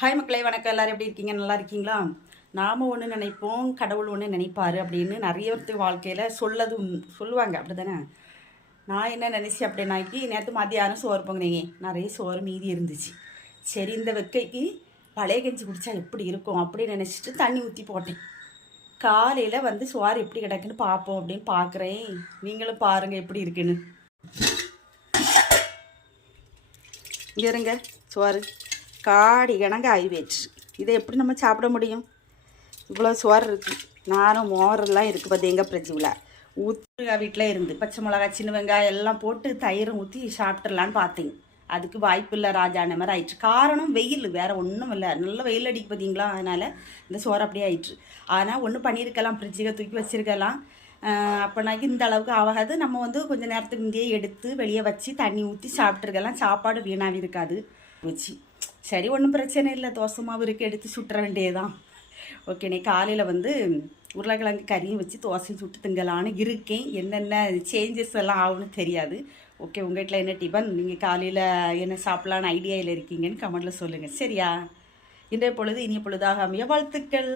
Hi மக்களே, வணக்கம். எல்லோரும் எப்படி இருக்கீங்க? நல்லா இருக்கீங்களா? நாம் ஒன்று நினைப்போம், கடவுள் ஒன்று நினைப்பார் அப்படின்னு நிறைய பேர் வாழ்க்கையில் சொல்லுவாங்க, அப்படி தானே? நான் என்ன நினச்சேன் அப்படின்னாக்கி, நேற்று மத்தியானம் சோறு பொங்குனீங்க, நிறைய சோறு மீதி இருந்துச்சு. சரி, இந்த வெக்கைக்கு பழைய கஞ்சி குடித்தா எப்படி இருக்கும் அப்படின்னு நினச்சிட்டு தண்ணி ஊற்றி போட்டேன். காலையில் வந்து சோறு எப்படி கிடக்குன்னு பார்ப்போம் அப்படின்னு பார்க்குறேன். நீங்களும் பாருங்கள் எப்படி இருக்குன்னு. இங்கே இருங்க, சோறு காடி கணக்கு ஆகிவேச்சு. இதை எப்படி நம்ம சாப்பிட முடியும்? இவ்வளோ சோறு இருக்குது. நானும் மோரெல்லாம் இருக்குது பார்த்து எங்கள் பிரஜிவில் ஊற்றுக்காய் வீட்டில் இருந்து பச்சை மிளகா சின்ன வெங்காயம் எல்லாம் போட்டு தயிரும் ஊற்றி சாப்பிட்றலான்னு பார்த்தேங்க. அதுக்கு வாய்ப்பு இல்லை ராஜான மாதிரி ஆயிடுச்சு. காரணம் வெயில், வேறு ஒன்றும் இல்லை. நல்ல வெயில் அடிக்கு பார்த்தீங்களா, அதனால் இந்த சோறு அப்படியே ஆயிடுச்சு. ஆனால் ஒன்று பண்ணியிருக்கலாம், ஃப்ரிட்ஜுக்கு தூக்கி வச்சுருக்கலாம். அப்போனாக்கி இந்த அளவுக்கு ஆகாது. நம்ம வந்து கொஞ்சம் நேரத்துக்கு முந்தையே எடுத்து வெளியே வச்சு தண்ணி ஊற்றி சாப்பிட்ருக்கலாம். சாப்பாடு வீணாக இருக்காது வச்சு. சரி, ஒன்றும் பிரச்சனை இல்லை. தோசை மாவு இருக்குது, எடுத்து சுட்டுற வேண்டியதுதான். ஓகே, நீ காலையில் வந்து உருளைக்கிழங்கு கறியும் வச்சு தோசையும் சுட்டு திங்கலான்னு இருக்கேன். என்னென்ன சேஞ்சஸ் எல்லாம் ஆகும்னு தெரியாது. ஓகே, உங்கள் வீட்டில் என்ன டிஃபன், நீங்கள் காலையில் என்ன சாப்பிட்லான்னு ஐடியாவில் இருக்கீங்கன்னு கமெண்டில் சொல்லுங்கள். சரியா? இன்றைய பொழுது இனிய பொழுதாக அமைய வாழ்த்துக்கள்.